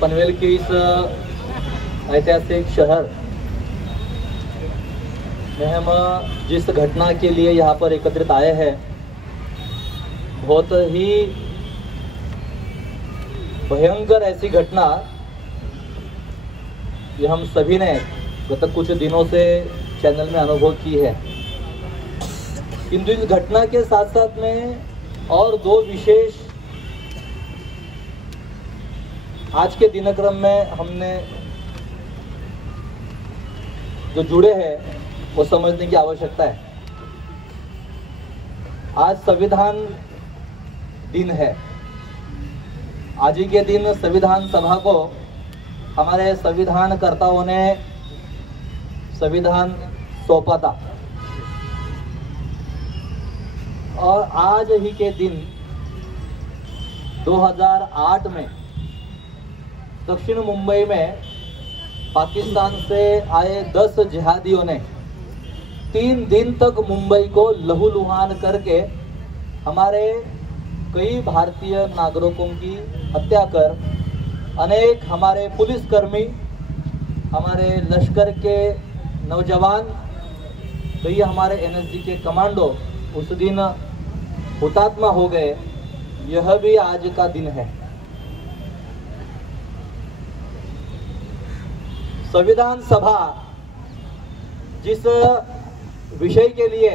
पनवेल के इस ऐतिहासिक शहर में हम जिस घटना के लिए यहाँ पर एकत्रित आए हैं, बहुत ही भयंकर ऐसी घटना ये हम सभी ने गत कुछ दिनों से चैनल में अनुभव की है। किंतु इस घटना के साथ साथ में और दो विशेष आज के दिनक्रम में हमने जो जुड़े हैं वो समझने की आवश्यकता है। आज संविधान दिन है। आज ही के दिन संविधान सभा को हमारे संविधान कर्ताओं ने संविधान सौंपा था और आज ही के दिन 2008 में दक्षिण मुंबई में पाकिस्तान से आए 10 जिहादियों ने 3 दिन तक मुंबई को लहूलुहान करके हमारे कई भारतीय नागरिकों की हत्या कर अनेक हमारे पुलिसकर्मी, हमारे लश्कर के नौजवान, कई हमारे एनएसजी के कमांडो उस दिन हुतात्मा हो गए। यह भी आज का दिन है। संविधान सभा जिस विषय के लिए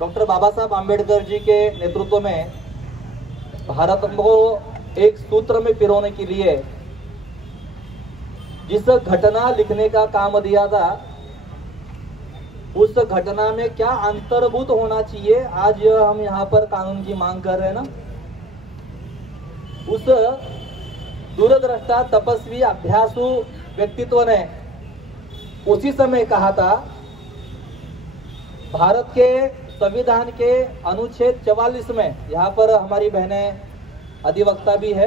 डॉक्टर बाबा साहब आम्बेडकर जी के नेतृत्व में भारत को एक सूत्र में पिरोने के लिए जिस घटना लिखने का काम दिया था, उस घटना में क्या अंतर्भूत होना चाहिए, आज हम यहाँ पर कानून की मांग कर रहे हैं ना। उस दूरदृष्टा तपस्वी अभ्यासु व्यक्तित्व ने उसी समय कहा था, भारत के संविधान के अनुच्छेद 44 में, यहाँ पर हमारी बहनें अधिवक्ता भी है,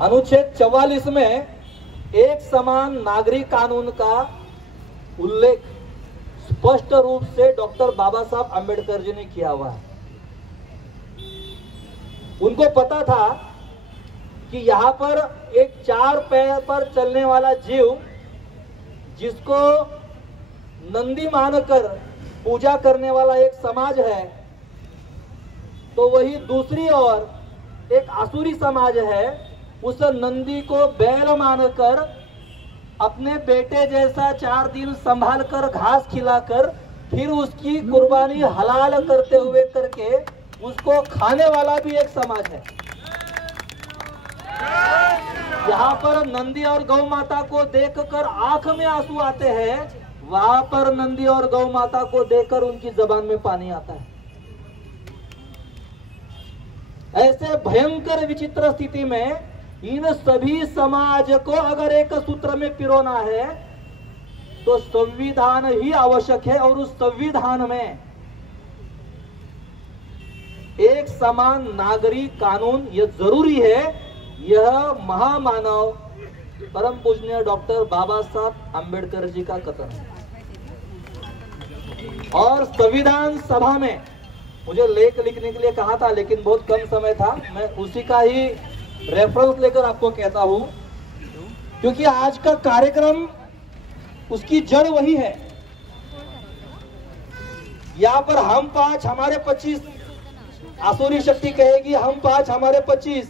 अनुच्छेद 44 में एक समान नागरिक कानून का उल्लेख स्पष्ट रूप से डॉक्टर बाबा साहब आम्बेडकर जी ने किया हुआ है। उनको पता था कि यहाँ पर एक 4 पैर पर चलने वाला जीव जिसको नंदी मानकर पूजा करने वाला एक समाज है, तो वही दूसरी ओर एक आसुरी समाज है, उस नंदी को बैल मानकर अपने बेटे जैसा 4 दिन संभाल कर घास खिलाकर फिर उसकी कुर्बानी हलाल करते हुए करके उसको खाने वाला भी एक समाज है। यहाँ पर नंदी और गौ माता को देखकर आंख में आंसू आते हैं, वहां पर नंदी और गौ माता को देखकर उनकी जबान में पानी आता है। ऐसे भयंकर विचित्र स्थिति में इन सभी समाज को अगर एक सूत्र में पिरोना है तो संविधान ही आवश्यक है, और उस संविधान में एक समान नागरिक कानून यह जरूरी है। यह महामानव परम पूजनीय डॉक्टर बाबा साहब आम्बेडकर जी का कथन है। और संविधान सभा में मुझे लेख लिखने के लिए कहा था, लेकिन बहुत कम समय था, मैं उसी का ही रेफरेंस लेकर आपको कहता हूं, क्योंकि आज का कार्यक्रम उसकी जड़ वही है। यहां पर हम 5 हमारे 25, आसुरी शक्ति कहेगी हम 5 हमारे 25,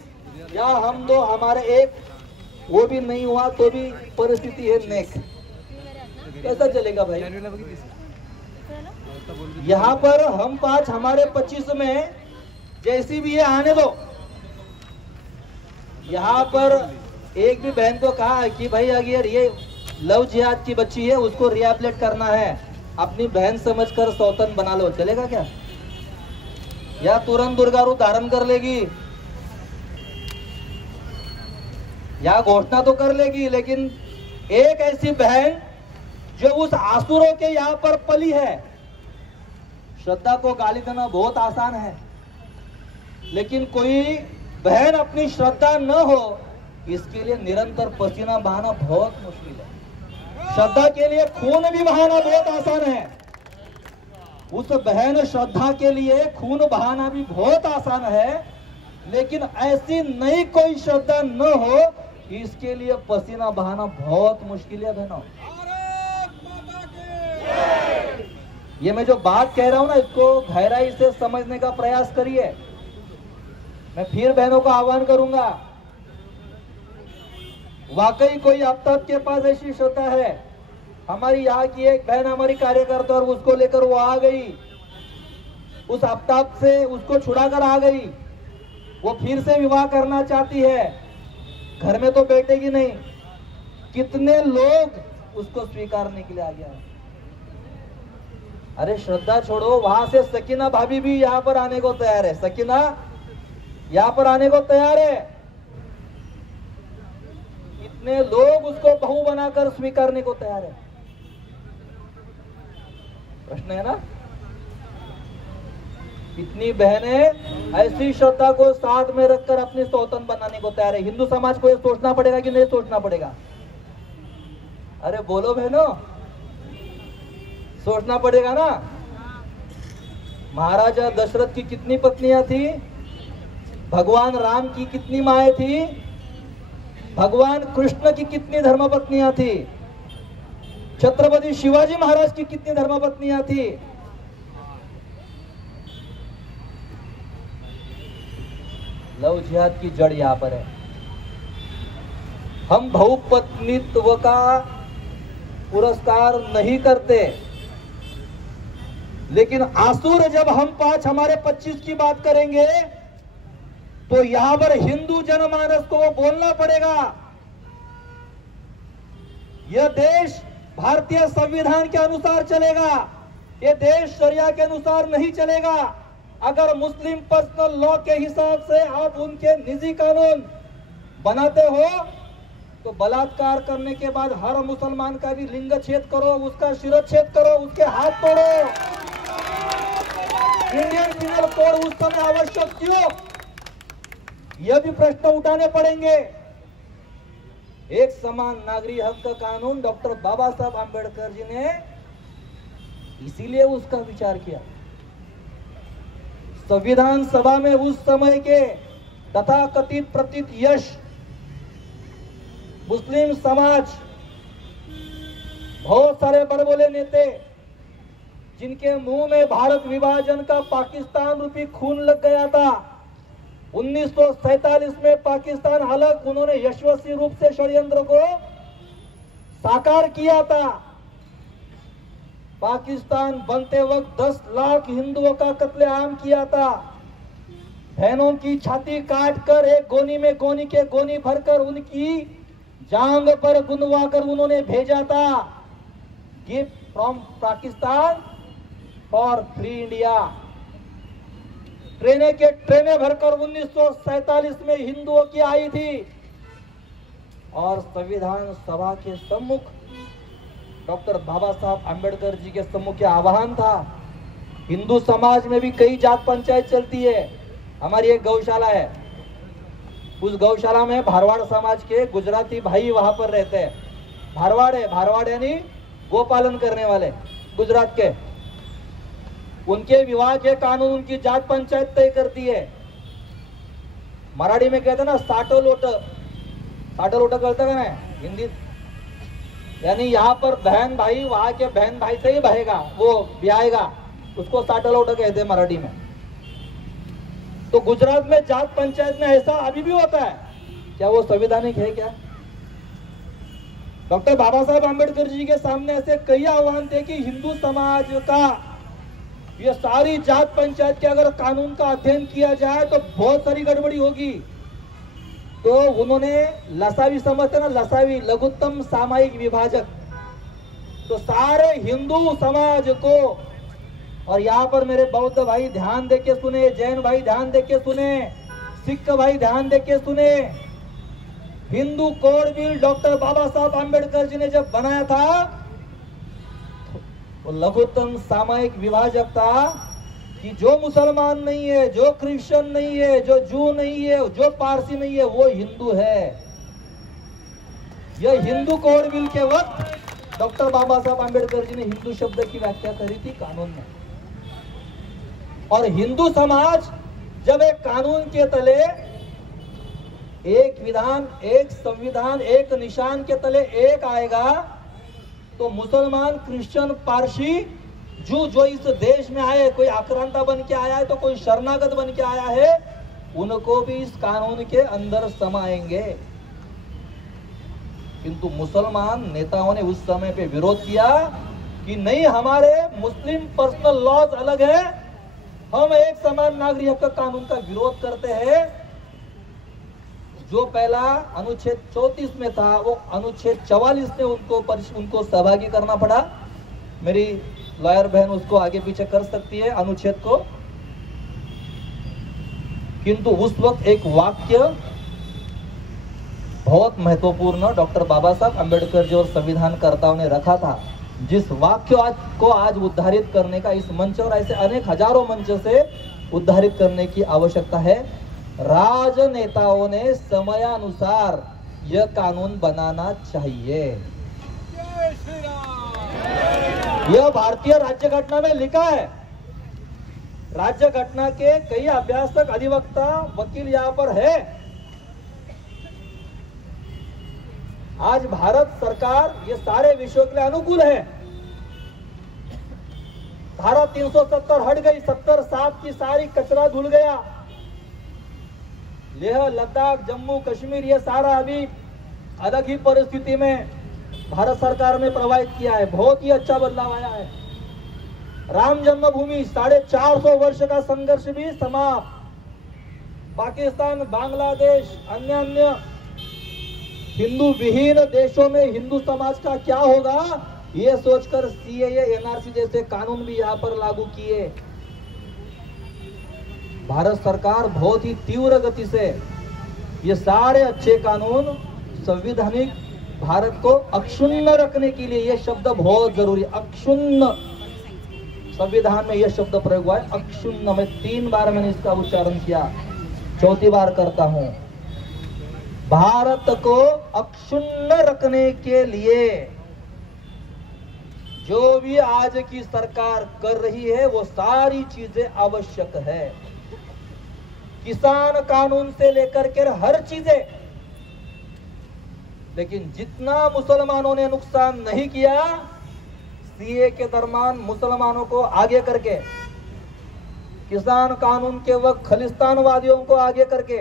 या हम 2 हमारे 1, वो भी नहीं हुआ तो भी परिस्थिति है नेक। कैसा चलेगा भाई? यहाँ पर हम 5 हमारे 25 में जैसी भी ये आने दो। यहाँ पर एक भी बहन को कहा है कि भाई अगर ये लव जिहाद की बच्ची है उसको रिहैबिलिटेट करना है, अपनी बहन समझकर सौतन बना लो, चलेगा क्या? या तुरंत दुर्गा रूप धारण कर लेगी, या घोषणा तो कर लेगी, लेकिन एक ऐसी बहन जो उस आसुरों के यहाँ पर पली है। श्रद्धा को गाली देना बहुत आसान है, लेकिन कोई बहन अपनी श्रद्धा न हो इसके लिए निरंतर पसीना बहाना बहुत मुश्किल है। श्रद्धा के लिए खून भी बहाना बहुत आसान है, उस बहन श्रद्धा के लिए खून बहाना भी बहुत आसान है। लेकिन ऐसी नई कोई श्रद्धा न हो, इसके लिए पसीना बहाना बहुत मुश्किल है बहनों। ये मैं जो बात कह रहा हूं ना, इसको गहराई से समझने का प्रयास करिए। मैं फिर बहनों को आह्वान करूंगा, वाकई कोई आफ्ताब के पास ऐसी श्रद्धा है। हमारी यहाँ की एक बहन हमारी कार्यकर्ता और उसको लेकर वो आ गई, उस आफ्ताब से उसको छुड़ाकर आ गई। वो फिर से विवाह करना चाहती है, घर में तो बैठेगी नहीं। कितने लोग उसको स्वीकारने के लिए आ गया। अरे श्रद्धा छोड़ो, वहां से सकीना भाभी भी यहाँ पर आने को तैयार है। सकीना यहाँ पर आने को तैयार है। इतने लोग उसको बहू बनाकर स्वीकारने को तैयार है। प्रश्न है ना, इतनी बहनें ऐसी श्रद्धा को साथ में रखकर अपनी सौतन बनाने को तैयार है। हिंदू समाज को ये सोचना पड़ेगा कि नहीं सोचना पड़ेगा? अरे बोलो बहनों, सोचना पड़ेगा ना। महाराजा दशरथ की कितनी पत्नियां थी? भगवान राम की कितनी माएं थी? भगवान कृष्ण की कितनी धर्मपत्नियां थी? छत्रपति शिवाजी महाराज की कितनी धर्मपत्नियां थी? लव जिहाद की जड़ यहां पर है। हम बहुपत्नीत्व का पुरस्कार नहीं करते, लेकिन आसुर जब हम 5 हमारे 25 की बात करेंगे तो यहां पर हिंदू जनमानस को वो बोलना पड़ेगा। यह देश भारतीय संविधान के अनुसार चलेगा, यह देश शरिया के अनुसार नहीं चलेगा। अगर मुस्लिम पर्सनल लॉ के हिसाब से आप उनके निजी कानून बनाते हो तो बलात्कार करने के बाद हर मुसलमान का भी लिंग छेद करो, उसका शिरोच्छेद करो, उसके हाथ तोड़ो। इंडियन पिनल कोड उस समय आवश्यक क्यों? यह भी प्रश्न उठाने पड़ेंगे। एक समान नागरिक हक का कानून डॉक्टर बाबा साहब आंबेडकर जी ने इसीलिए उसका विचार किया। संविधान सभा में उस समय के तथाकथित प्रतीत यश मुस्लिम समाज, बहुत सारे बड़बोले नेते जिनके मुंह में भारत विभाजन का पाकिस्तान रूपी खून लग गया था। 1947 में पाकिस्तान अलग, उन्होंने यशस्वी रूप से षड्यंत्र को साकार किया था। पाकिस्तान बनते वक्त 10 लाख हिंदुओं का कत्लेआम किया था। बहनों की छाती काटकर एक गोनी में गोनी के गोनी भरकर उनकी जांग पर गुंदवाकर उन्होंने भेजा था, gift from Pakistan for free India. ट्रेनें के ट्रेनें भरकर 1947 में हिंदुओं की आई थी और संविधान सभा के सम्मुख डॉक्टर बाबा साहब आंबेडकर जी के सम्मुख आह्वान था। हिंदू समाज में भी कई जात पंचायत चलती है। हमारी एक गौशाला है, उस गौशाला में भारवाड़ समाज के गुजराती भाई वहां पर रहते हैं। भारवाड़ है, भारवाड़ यानी गोपालन करने वाले गुजरात के। उनके विवाह के कानून उनकी जात पंचायत तय करती है। मराठी में कहते हैं ना साटो लोट, साटो लोट करते हैं ना हिंदी, यानी यहाँ पर बहन भाई वहां के बहन भाई से ही बहेगा, वो ब्याहेगा, उसको साटो लोट कहते हैं मराठी में। तो गुजरात में जात पंचायत में ऐसा अभी भी होता है क्या? वो संवैधानिक है क्या? डॉक्टर बाबा साहब आंबेडकर जी के सामने ऐसे कई आह्वान थे कि हिंदू समाज का ये सारी जात पंचायत के अगर कानून का अध्ययन किया जाए तो बहुत सारी गड़बड़ी होगी। तो उन्होंने लसावी समझते ना, लसावी लघुत्तम सामायिक विभाजक, तो सारे हिंदू समाज को, और यहाँ पर मेरे बौद्ध भाई ध्यान देके सुने, जैन भाई ध्यान देके सुने, सिख भाई ध्यान देके सुने, हिंदू कोड बिल डॉक्टर बाबा साहब आंबेडकर जी ने जब बनाया था वो लघुत्तम सामायिक विभाजक था कि जो मुसलमान नहीं है, जो क्रिश्चियन नहीं है, जो जू नहीं है, जो पारसी नहीं है, वो हिंदू है। यह हिंदू कोड बिल के वक्त डॉक्टर बाबा साहब आंबेडकर जी ने हिंदू शब्द की व्याख्या करी थी कानून में। और हिंदू समाज जब एक कानून के तले एक विधान, एक संविधान, एक निशान के तले एक आएगा, तो मुसलमान, क्रिश्चियन, पारसी, जो इस देश में आए, कोई आक्रांता बन के आया है तो कोई शरणागत बन के आया है, उनको भी इस कानून के अंदर समाएंगे। किंतु मुसलमान नेताओं ने उस समय पे विरोध किया कि नहीं, हमारे मुस्लिम पर्सनल लॉज अलग है, हम एक समान नागरिक हक कानून का विरोध करते हैं। जो पहला अनुच्छेद 34 में था, वो अनुच्छेद 44 में उनको सहभागी करना पड़ा। मेरी लॉयर बहन उसको आगे पीछे कर सकती है अनुच्छेद को। किंतु उस वक्त एक वाक्य बहुत महत्वपूर्ण डॉक्टर बाबा साहब अम्बेडकर जी और संविधानकर्ताओं ने रखा था, जिस वाक्य को आज उद्धारित करने का इस मंच और ऐसे अनेक हजारों मंच से उद्धारित करने की आवश्यकता है। राजनेताओं ने समयानुसार यह कानून बनाना चाहिए। यह भारतीय राज्य घटना में लिखा है। राज्य घटना के कई अभ्यासक, अधिवक्ता, वकील यहाँ पर है। आज भारत सरकार ये सारे विषयों के लिए अनुकूल है। धारा 370 हट गई, 70-7 की सारी कचरा धुल गया। लेह, लद्दाख, जम्मू कश्मीर, ये सारा अभी अलग ही परिस्थिति में भारत सरकार ने प्रवाहित किया है। बहुत ही अच्छा बदलाव आया है। राम जन्मभूमि 450 वर्ष का संघर्ष भी समाप्त। पाकिस्तान, बांग्लादेश, अन्य हिंदू विहीन देशों में हिंदू समाज का क्या होगा, ये सोचकर सीएए, एनआरसी जैसे कानून भी यहाँ पर लागू किए। भारत सरकार बहुत ही तीव्र गति से ये सारे अच्छे कानून, संवैधानिक भारत को अक्षुण्ण रखने के लिए, ये शब्द बहुत जरूरी, अक्षुण्ण, संविधान में यह शब्द प्रयोग हुआ है, अक्षुण्ण। में 3 बार मैंने इसका उच्चारण किया, 4थी बार करता हूं। भारत को अक्षुण्ण रखने के लिए जो भी आज की सरकार कर रही है वो सारी चीजें आवश्यक है। किसान कानून से लेकर के हर चीजें। लेकिन जितना मुसलमानों ने नुकसान नहीं किया, सीए के दरमियान मुसलमानों को आगे करके, किसान कानून के वक्त खलिस्तानवादियों को आगे करके,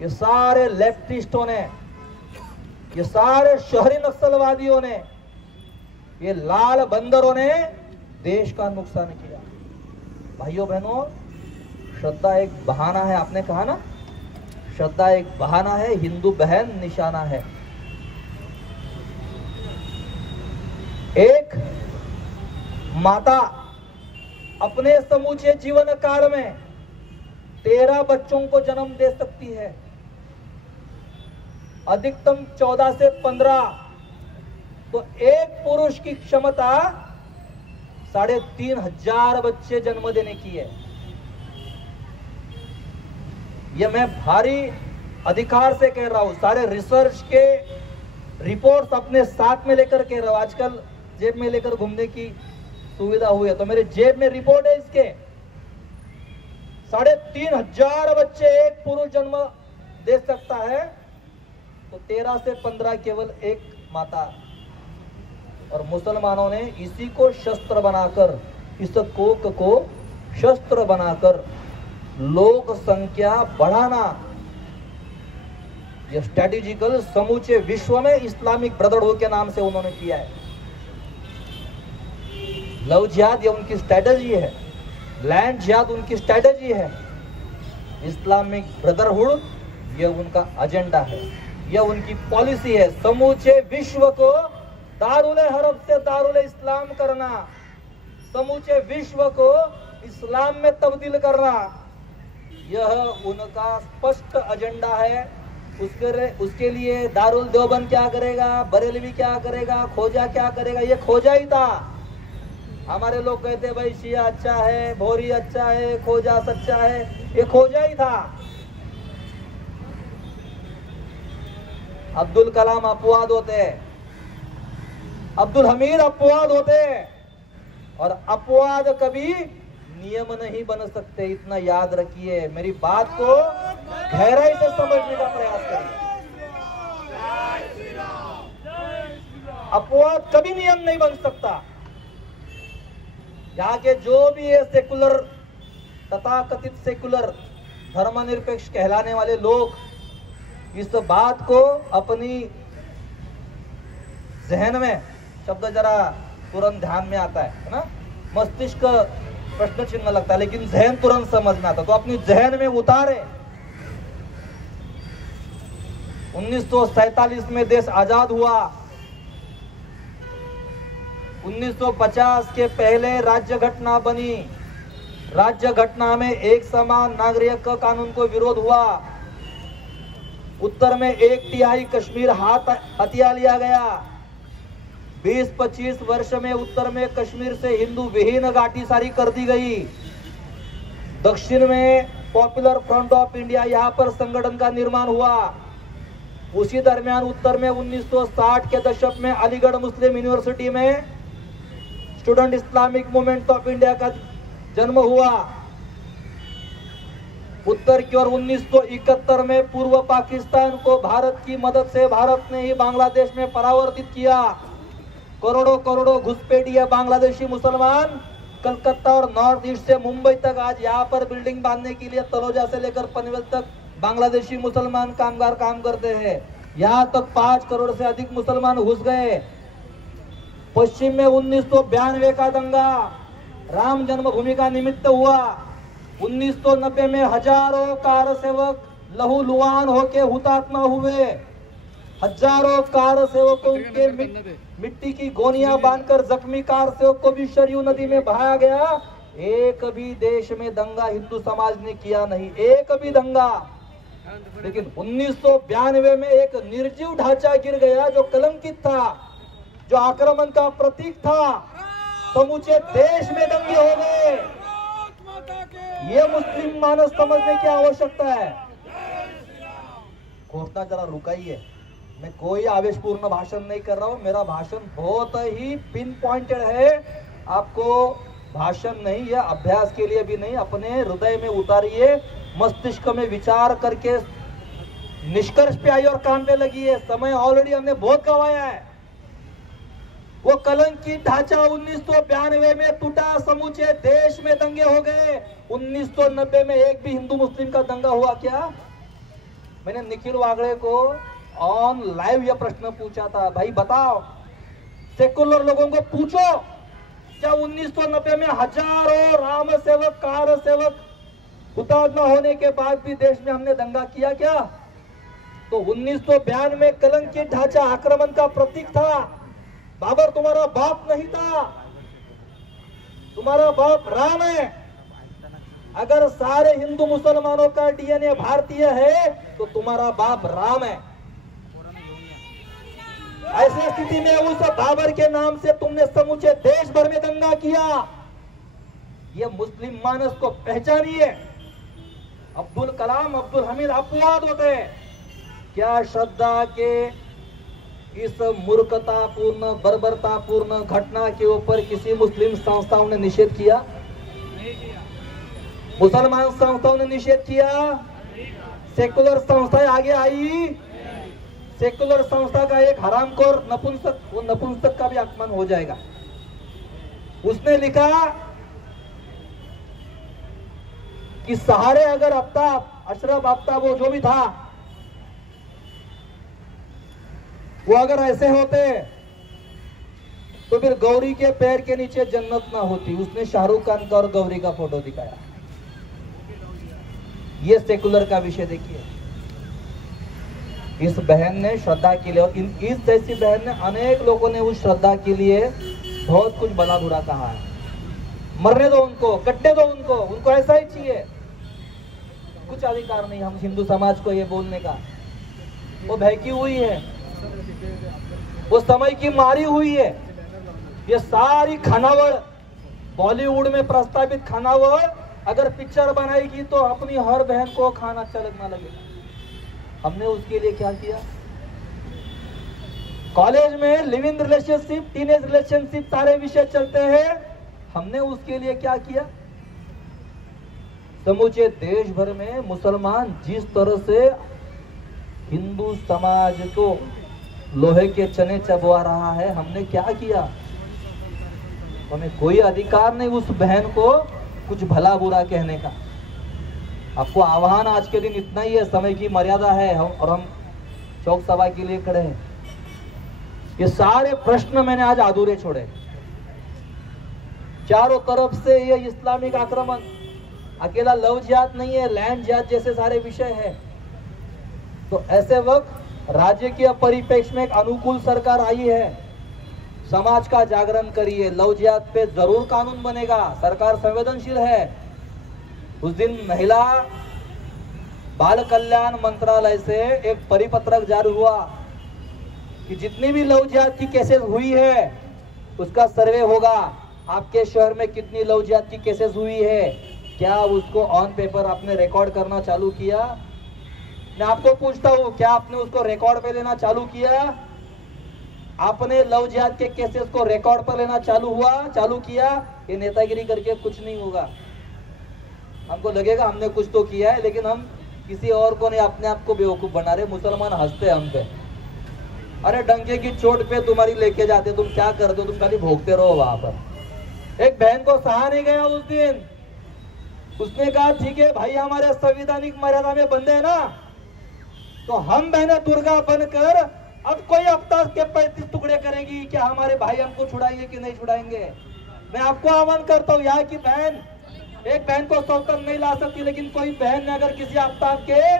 ये सारे लेफ्टिस्टों ने, ये सारे शहरी नक्सलवादियों ने, ये लाल बंदरों ने देश का नुकसान किया। भाइयों बहनों, श्रद्धा एक बहाना है, आपने कहा ना, श्रद्धा एक बहाना है, हिंदू बहन निशाना है। एक माता अपने समूचे जीवन काल में 13 बच्चों को जन्म दे सकती है, अधिकतम 14 से 15। तो एक पुरुष की क्षमता 3500 बच्चे जन्म देने की है। यह मैं भारी अधिकार से कह रहा हूं, सारे रिसर्च के रिपोर्ट्स अपने साथ में लेकर कह रहा हूं। आजकल जेब में लेकर घूमने की सुविधा हुई है, तो मेरे जेब में रिपोर्ट है इसके। 3500 बच्चे एक पुरुष जन्म दे सकता है, तो 13 से 15 केवल एक माता। और मुसलमानों ने इसी को शस्त्र बनाकर, इस कोक को शस्त्र बनाकर लोक संख्या बढ़ाना, यह स्ट्रेटेजिकल समूचे विश्व में इस्लामिक ब्रदरहुड के नाम से उन्होंने किया है। लव जिहाद ये उनकी स्ट्रेटेजी है, लैंड जिहाद उनकी स्ट्रेटेजी है, इस्लामिक ब्रदरहुड ये उनका एजेंडा है, यह उनकी पॉलिसी है। समूचे विश्व को दारुल हरब से दारुल इस्लाम करना, समूचे विश्व को इस्लाम में तब्दील करना, यह उनका स्पष्ट एजेंडा है। उसके लिए दारुल देवबंद क्या करेगा, बरेलवी क्या करेगा, खोजा क्या करेगा, ये खोजा ही था। हमारे लोग कहते भाई शिया अच्छा है, भोरी अच्छा है, खोजा सच्चा है, ये खोजा ही था। अब्दुल कलाम अपवाद होते हैं, अब्दुल हमीद अपवाद होते हैं, और अपवाद कभी नियम नहीं बन सकते, इतना याद रखिए। मेरी बात को गहराई से समझने का प्रयास करिए। अपवाद कभी नियम नहीं बन सकता। यहाँ के जो भी ये सेकुलर, तथाकथित सेकुलर, धर्मनिरपेक्ष कहलाने वाले लोग इस बात को अपनी जहन में, शब्द जरा तुरंत ध्यान में आता है ना, मस्तिष्क प्रश्न चिन्ह लगता है, लेकिन जहन तुरंत समझ में आता, तो अपनी जहन में उतारे। 1947 में देश आजाद हुआ। 1950 के पहले राज्य घटना बनी। राज्य घटना में एक समान नागरिक कानून को विरोध हुआ। उत्तर में 1/3 कश्मीर हथिया लिया गया। 20-25 वर्ष में उत्तर में कश्मीर से हिंदू विहीन घाटी सारी कर दी गई। दक्षिण में पॉपुलर फ्रंट ऑफ इंडिया यहाँ पर संगठन का निर्माण हुआ। उसी दरमियान उत्तर में 1960 के दशक में अलीगढ़ मुस्लिम यूनिवर्सिटी में student Islamic movement of India का जन्म हुआ। उत्तर की ओर 1971 में पूर्व पाकिस्तान को भारत की मदद से भारत ने ही बांग्लादेश में परावर्तित किया। करोड़ों घुसपैठिए बांग्लादेशी मुसलमान कलकत्ता और नॉर्थ ईस्ट से मुंबई तक आज यहाँ पर बिल्डिंग बांधने के लिए तलोजा से लेकर पनवेल तक बांग्लादेशी मुसलमान कामगार काम करते हैं। यहाँ तक 5 करोड़ से अधिक मुसलमान घुस गए। पश्चिम में 1992 का दंगा राम जन्मभूमि का निमित्त हुआ। 1990 में हजारों कार सेवक लहूलुहान होके हुतात्मा हुए। हजारों कार सेवकों के मिट्टी की गोनियां बांधकर जख्मी कार सेवक को भी सरयू नदी में बहाया गया। एक भी देश में दंगा हिंदू समाज ने किया नहीं, एक भी दंगा। लेकिन 1992 में एक निर्जीव ढांचा गिर गया जो कलंकित था, जो आक्रमण का प्रतीक था। समूचे देश में दंगे हो गए। ये मुस्लिम मानस समझने की आवश्यकता है। घोषणा जरा रुकाइए। मैं कोई आवेशपूर्ण भाषण नहीं कर रहा हूं। मेरा भाषण बहुत ही पिन पॉइंटेड है। आपको भाषण नहीं, यह अभ्यास के लिए भी नहीं, अपने हृदय में उतारिए, मस्तिष्क में विचार करके निष्कर्ष पे आइए और काम पे लगिए। समय ऑलरेडी हमने बहुत गंवाया है। वो कलंकित ढांचा 1992 में टूटा, समूचे देश में दंगे हो गए। 1990 में एक भी हिंदू मुस्लिम का दंगा हुआ क्या? मैंने निखिल वागड़े को ऑन लाइव यह प्रश्न पूछा था, भाई बताओ, सेकुलर लोगों को पूछो, क्या 1990 में हजारों राम सेवक कार सेवक हुतात्मा होने के बाद भी देश में हमने दंगा किया क्या? तो 1992 में कलंकित ढांचा आक्रमण का प्रतीक था। बाबर तुम्हारा बाप नहीं था, तुम्हारा बाप राम है। अगर सारे हिंदू मुसलमानों का डीएनए भारतीय है तो तुम्हारा बाप राम है। ऐसी स्थिति में उस बाबर के नाम से तुमने समूचे देश भर में दंगा किया। यह मुस्लिम मानस को पहचानिए। अब्दुल कलाम, अब्दुल हमीद अपवाद होते हैं क्या? श्रद्धा के इस मूर्खतापूर्ण, बर्बरतापूर्ण घटना के ऊपर किसी मुस्लिम संस्थाओं ने निषेध किया? मुसलमान संस्थाओं ने निषेध किया? सेकुलर संस्थाएं आगे आई? सेकुलर संस्था का एक हरामखोर नपुंसक, वो नपुंसक का भी आगमन हो जाएगा। उसने लिखा कि सहारे अगर आफ्ताब, अशरफ आफ्ताब, वो जो भी था, वो अगर ऐसे होते तो फिर गौरी के पैर के नीचे जन्नत ना होती। उसने शाहरुख खान का और गौरी का फोटो दिखाया। ये सेकुलर का विषय देखिए। इस बहन ने श्रद्धा के लिए, और इस जैसी बहन ने अनेक लोगों ने उस श्रद्धा के लिए बहुत कुछ भला बुरा कहा है। मरने दो उनको, कटने दो उनको ऐसा ही चाहिए। कुछ अधिकार नहीं हम हिंदू समाज को ये बोलने का। वो बहकी हुई है, वो समय की मारी हुई है। ये सारी खानावड़, बॉलीवुड में प्रस्तावित खानावड़ अगर पिक्चर बनाएगी तो अपनी हर बहन को खाना अच्छा लगना लगेगा। हमने उसके लिए क्या किया? कॉलेज में live in relationship, teenage relationship, सारे विषय चलते हैं। हमने उसके लिए क्या किया? समूचे देश भर में मुसलमान जिस तरह से हिंदू समाज को लोहे के चने चबवा रहा है, हमने क्या किया? हमें कोई अधिकार नहीं उस बहन को कुछ भला बुरा कहने का। आपको आह्वान आज के दिन इतना ही है, समय की मर्यादा है और हम चौक सभा के लिए खड़े हैं। ये सारे प्रश्न मैंने आज अधूरे छोड़े। चारों तरफ से ये इस्लामिक आक्रमण, अकेला लव जिहाद नहीं है, लैंड जिहाद जैसे सारे विषय है। तो ऐसे वक्त राज्य के परिप्रेक्ष्य में एक अनुकूल सरकार आई है। समाज का जागरण करिए, लव जिहाद पे जरूर कानून बनेगा, सरकार संवेदनशील है। उस दिन महिला बाल कल्याण मंत्रालय से एक परिपत्रक जारी हुआ कि जितनी भी लव जिहाद की केसेस हुई है उसका सर्वे होगा। आपके शहर में कितनी लव जिहाद की केसेस हुई है, क्या उसको ऑन पेपर आपने रिकॉर्ड करना चालू किया? मैं आपको पूछता हूँ, क्या आपने उसको रिकॉर्ड पे लेना चालू किया? आपने लव जिहाद के केसेस को रिकॉर्ड पर लेना चालू किया? ये नेतागिरी करके कुछ नहीं होगा। हमको लगेगा हमने कुछ तो किया है, लेकिन हम किसी और को नहीं, अपने आप को बेवकूफ बना रहे। मुसलमान हंसते हम पे, अरे डंके की चोट पे तुम्हारी लेके जाते, तुम क्या करते हो? तुम खाली भोगते रहो वहां पर। एक बहन को सहा नहीं गया उस दिन। उसने कहा ठीक है भाई, हमारे संवैधानिक मर्यादा में बंधे है ना, तो हम बहने दुर्गा बनकर अब कोई हफ्ता के 35 टुकड़े करेंगी, क्या हमारे भाई हमको छुड़ाएंगे कि नहीं छुड़ाएंगे? मैं आपको आह्वान करता हूँ यहाँ की बहन, एक बहन को सौतन नहीं ला सकती, लेकिन कोई बहन ने अगर किसी आफ्ताब के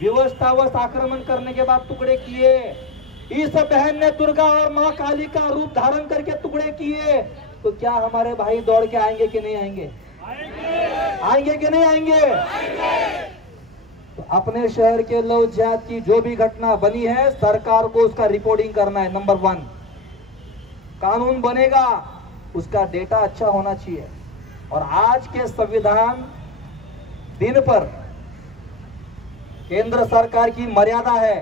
विवशतावश आक्रमण करने के बाद टुकड़े किए, इस बहन ने दुर्गा और माँ काली का रूप धारण करके टुकड़े किए, तो क्या हमारे भाई दौड़ के आएंगे कि नहीं आएंगे? आएंगे कि नहीं आएंगे? तो अपने शहर के लव जिहाद की जो भी घटना बनी है, सरकार को उसका रिपोर्टिंग करना है। नंबर 1, कानून बनेगा, उसका डेटा अच्छा होना चाहिए। और आज के संविधान दिन पर केंद्र सरकार की मर्यादा है,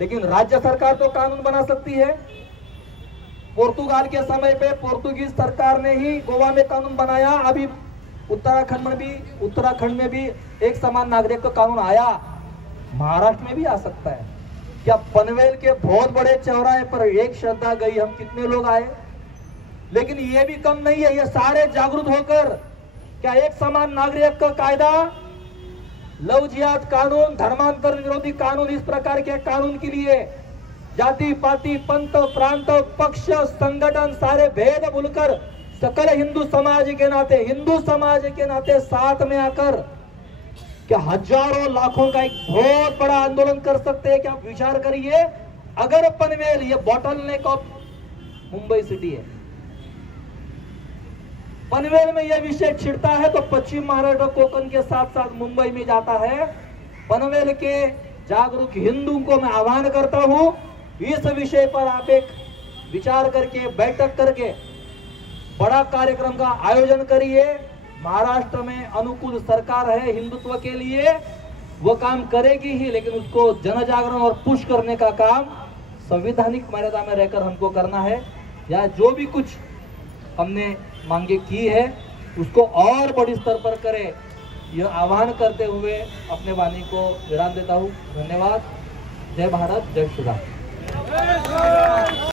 लेकिन राज्य सरकार तो कानून बना सकती है। पुर्तगाल के समय पे पुर्तगीज सरकार ने ही गोवा में कानून बनाया। अभी उत्तराखंड में भी एक समान नागरिक का कानून आया। महाराष्ट्र में भी आ सकता है। क्या पनवेल के बहुत बड़े चौराहे पर एक श्रद्धा गई, हम कितने लोग आए? लेकिन ये भी कम नहीं है, ये सारे जागरूक होकर क्या एक समान नागरिक का कायदा, लव जिहाद कानून, धर्मांतर विरोधी कानून, इस प्रकार के कानून के लिए जाति पाति पंथ प्रांत पक्ष संगठन सारे भेद भूलकर सकल हिंदू समाज के नाते साथ में आकर क्या हजारों लाखों का एक बहुत बड़ा आंदोलन कर सकते हैं? क्या आप विचार करिए, अगर पनवेल ये बॉटलनेक ऑफ मुंबई सिटी है, पनवेल में यह विषय छिड़ता है तो पश्चिम महाराष्ट्र कोकण के साथ साथ मुंबई में जाता है। पनवेल के जागरूक हिंदुओं को मैं आह्वान करता हूं, इस विषय पर आप एक विचार करके बैठक करके बड़ा कार्यक्रम का आयोजन करिए। महाराष्ट्र में अनुकूल सरकार है हिंदुत्व के लिए, वो काम करेगी ही, लेकिन उसको जन जागरण और पुश करने का काम संवैधानिक मर्यादा में रहकर हमको करना है। या जो भी कुछ हमने मांगे की है उसको और बड़ी स्तर पर करें, यह आह्वान करते हुए अपने वाणी को विराम देता हूँ। धन्यवाद। जय भारत, जय श्री राम।